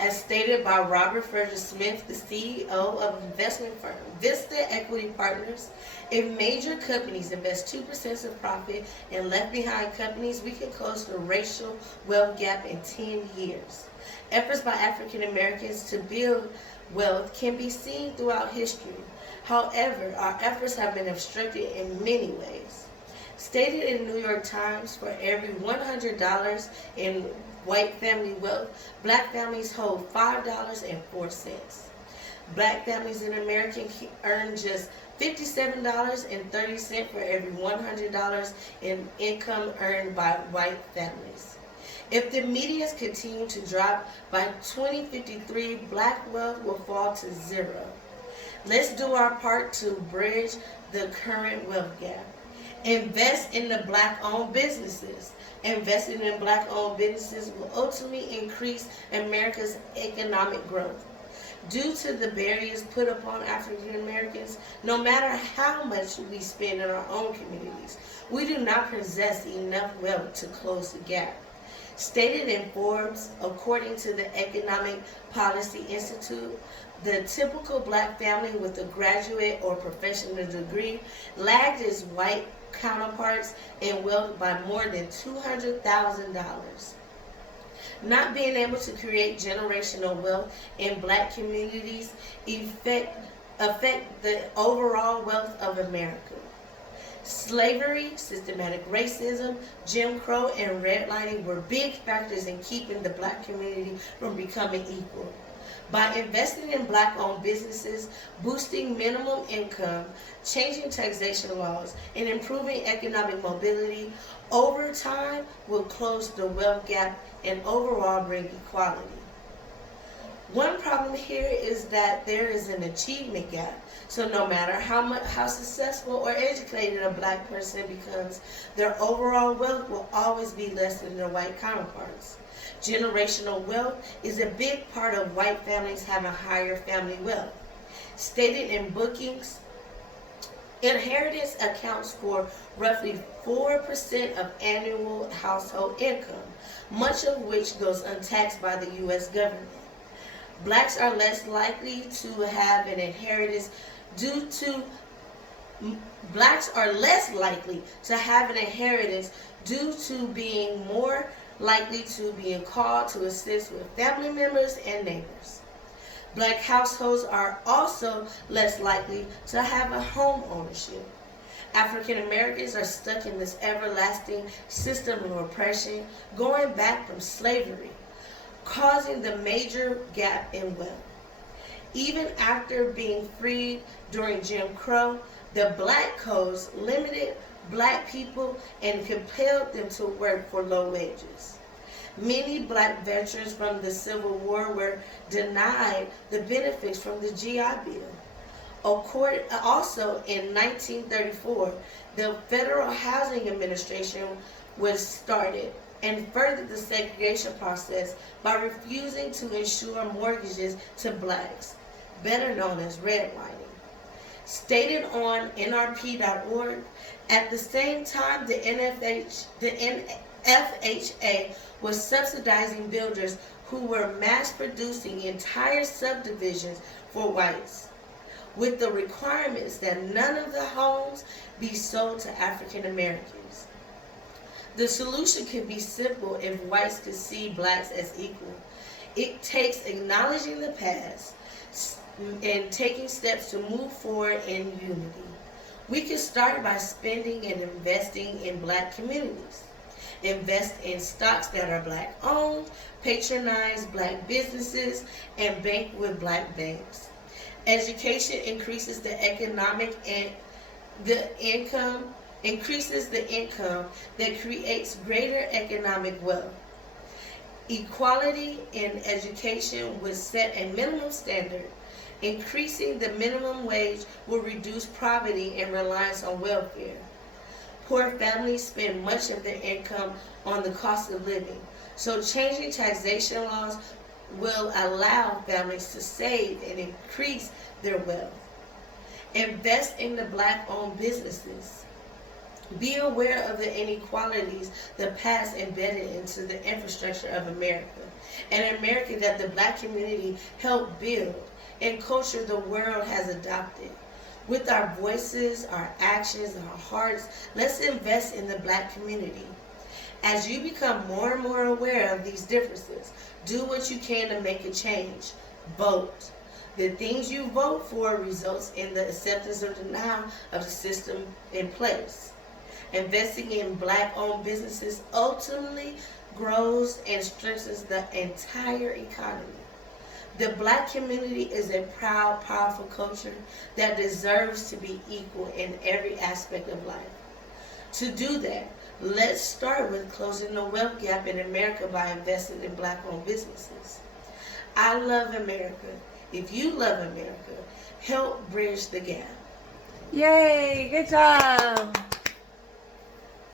as stated by Robert Frederick Smith, the CEO of investment firm Vista Equity Partners. If major companies invest 2% of profit in left behind companies, we can close the racial wealth gap in 10 years. Efforts by African Americans to build wealth can be seen throughout history. However, our efforts have been obstructed in many ways. Stated in the New York Times, for every $100 in white family wealth, black families hold $5.04. Black families in America earn just $57.30 for every $100 in income earned by white families. If the medians continue to drop, by 2053, black wealth will fall to zero. Let's do our part to bridge the current wealth gap. Invest in the black-owned businesses. Investing in black-owned businesses will ultimately increase America's economic growth. Due to the barriers put upon African Americans, no matter how much we spend in our own communities, we do not possess enough wealth to close the gap. Stated in Forbes, according to the Economic Policy Institute, the typical black family with a graduate or professional degree lagged its white counterparts in wealth by more than $200,000. Not being able to create generational wealth in black communities affect the overall wealth of America. Slavery, systematic racism, Jim Crow, and redlining were big factors in keeping the black community from becoming equal. By investing in black-owned businesses, boosting minimum income, changing taxation laws, and improving economic mobility, over time will close the wealth gap and overall bring equality. One problem here is that there is an achievement gap. So no matter how successful or educated a black person becomes, their overall wealth will always be less than their white counterparts. Generational wealth is a big part of white families having higher family wealth. Stated in Brookings, inheritance accounts for roughly 4% of annual household income, much of which goes untaxed by the U.S. government. Blacks are less likely to have an inheritance due to blacks are less likely to have an inheritance due to being more likely to be called to assist with family members and neighbors. Black households are also less likely to have a home ownership. African Americans are stuck in this everlasting system of oppression going back from slavery, causing the major gap in wealth. Even after being freed during Jim Crow, the Black Codes limited black people and compelled them to work for low wages. Many black veterans from the Civil War were denied the benefits from the GI Bill. Also, in 1934, the Federal Housing Administration was started and furthered the segregation process by refusing to insure mortgages to blacks, better known as redlining. Stated on NRP.org, at the same time the FHA was subsidizing builders who were mass producing entire subdivisions for whites, with the requirements that none of the homes be sold to African Americans. The solution could be simple if whites could see blacks as equal. It takes acknowledging the past and taking steps to move forward in unity. We can start by spending and investing in black communities. Invest in stocks that are black owned, patronize black businesses, and bank with black banks. Education increases the economic and increases the income that creates greater economic wealth. Equality in education would set a minimum standard. Increasing the minimum wage will reduce poverty and reliance on welfare. Poor families spend much of their income on the cost of living, so changing taxation laws will allow families to save and increase their wealth. Invest in the black-owned businesses. Be aware of the inequalities the past embedded into the infrastructure of America, an America that the black community helped build, and culture the world has adopted. With our voices, our actions, our hearts, let's invest in the black community. As you become more and more aware of these differences, do what you can to make a change. Vote. The things you vote for results in the acceptance or denial of the system in place. Investing in black-owned businesses ultimately grows and strengthens the entire economy. The black community is a proud, powerful culture that deserves to be equal in every aspect of life. To do that, let's start with closing the wealth gap in America by investing in black-owned businesses. I love America. If you love America, help bridge the gap. Yay, good job.